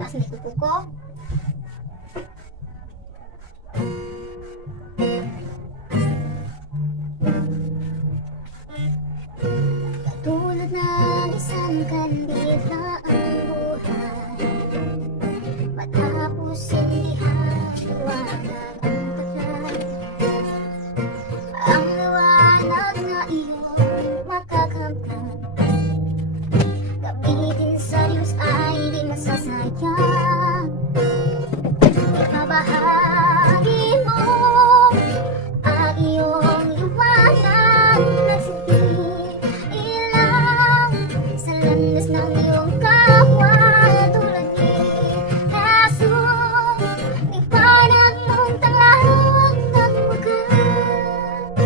Taas ni kuko ko. Katulad ng isang kandila ang buhay, matapos hindi haliwanag ang patay. Ang liwanag na iyong makakamtan, gamitin sa Diyos ay di masasayang. Ibabahagi mo ang iyong liwanag, nagsilbi ilang sa landas ng iyong kapwa. Tulad ni Jesus, liwanag mong talawag ng wakas.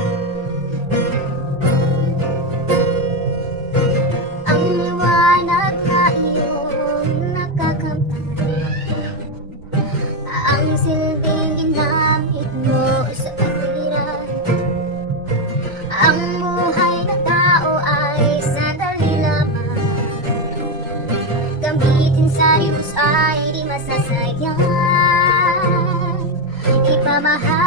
Ang liwanag na iyong nakakamtan, ang silbing ginamit mo sa katwiran. Ang buhay ng tao ay sandali lamang, gamitin sa Diyos ay di masasayang. Ipamahal